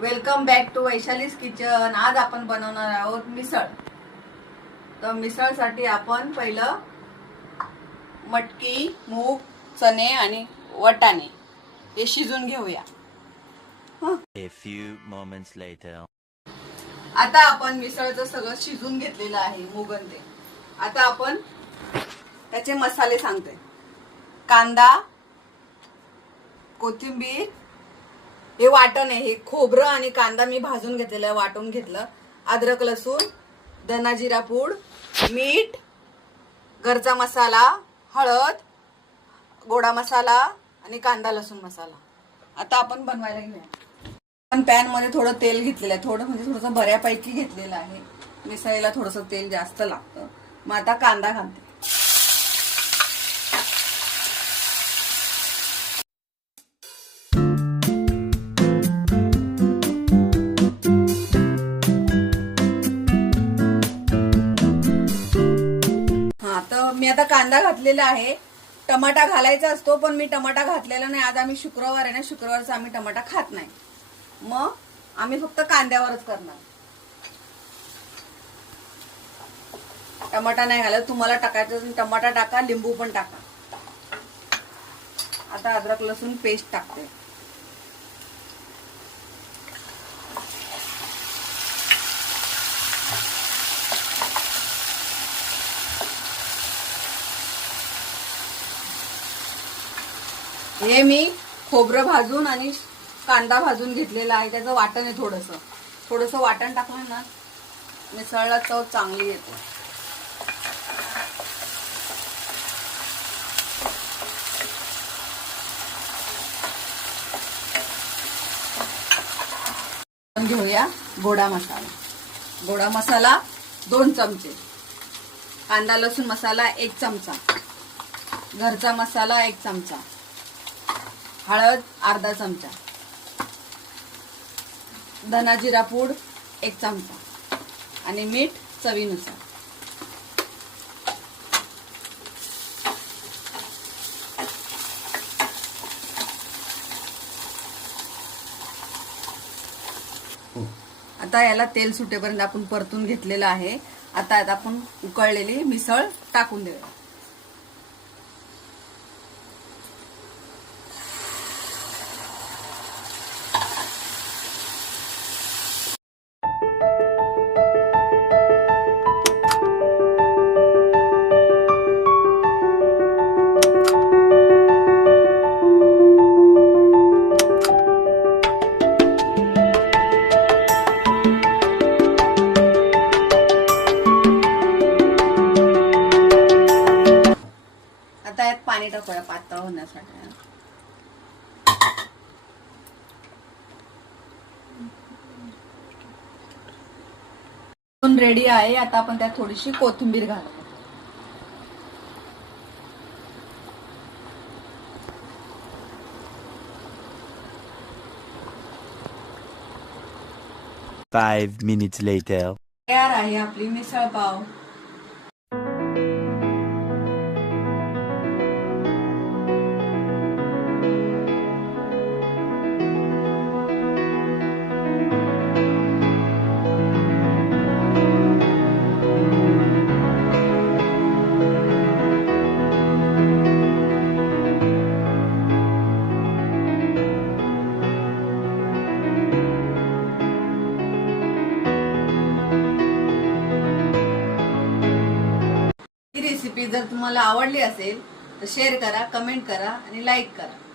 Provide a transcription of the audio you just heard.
Welcome back to Vaishali's kitchen. आज आपण बनवणार आहोत मिसळ। तर मिसळसाठी आपण पहिलं मटकी, मूग, चणे आणि वाटाणे हे शिजून घेऊया। A few moments later. आता आपण मिसळचं सगळं शिजून घेतलेलं आहे मूग आणि ते। आता आपण त्याचे मसाले सांगते। कांदा, कोथिंबीर, हे वाटण आहे, हे खोबरं आणि कांदा मी भाजून घेतलेलं, वाटून घेतलं। अद्रक, लसूण, धना जिरा पूड, मीठ, घरचा मसाला, हळद, गोडा मसाला आणि कांदा लसूण मसाला। आता आपण बनवायला घेऊया। आपण पॅन मध्ये थोडं तेल घेतलेलं आहे, थोडं म्हणजे थोडंसं बऱ्यापैकी घेतलेलं आहे। मिसळीला थोडंसं तेल जास्त लागतं। मग आता कांदा घालते। मी आता कांदा घातलेला आहे। टमाटा घालायचा असतो पण मी टमाटा घातलेला नाही। आज आम्ही शुक्रवार आहे ना, शुक्रवारचा आम्ही टमाटा खात नाही, मग आम्ही फक्त कांद्यावरच करणार। टमाटा नाही घालत, तुम्हाला टाकायचं टमाटा टाका, लिंबू पण टाका। आता अद्रक लसूण पेस्ट टाकते। हे मी खोबरं भाजून आणि कांदा भाजून घेतलेला आहे, त्याचं वाटण आहे। थोडंसं वाटण टाकलं ना, मिसळला चव चांगली येते। घेऊया गोडा मसाला। गोडा मसाला 2 चमचे, कांदा लसूण मसाला 1 चमचा, घरचा मसाला 1 चमचा, हळद अर्धा चमचा, धना जिरा पूड 1 चमचा आणि मीठ चवीनुसार। आता याला तेल सुटेपर्यंत आपण परतून घेतलेलं आहे। आता आपण उकळलेली मिसळ टाकून देऊया। आता यात पाणी टाकूया पातळ होण्यासाठी। रेडी आहे। आता आपण त्यात थोडीशी कोथिंबीर घालू। Five minutes later. तयार आहे आपली मिसळ पाव। ही रेसिपी जर तुम्हाला आवडली असेल तर शेअर करा, कमेंट करा आणि लाईक करा।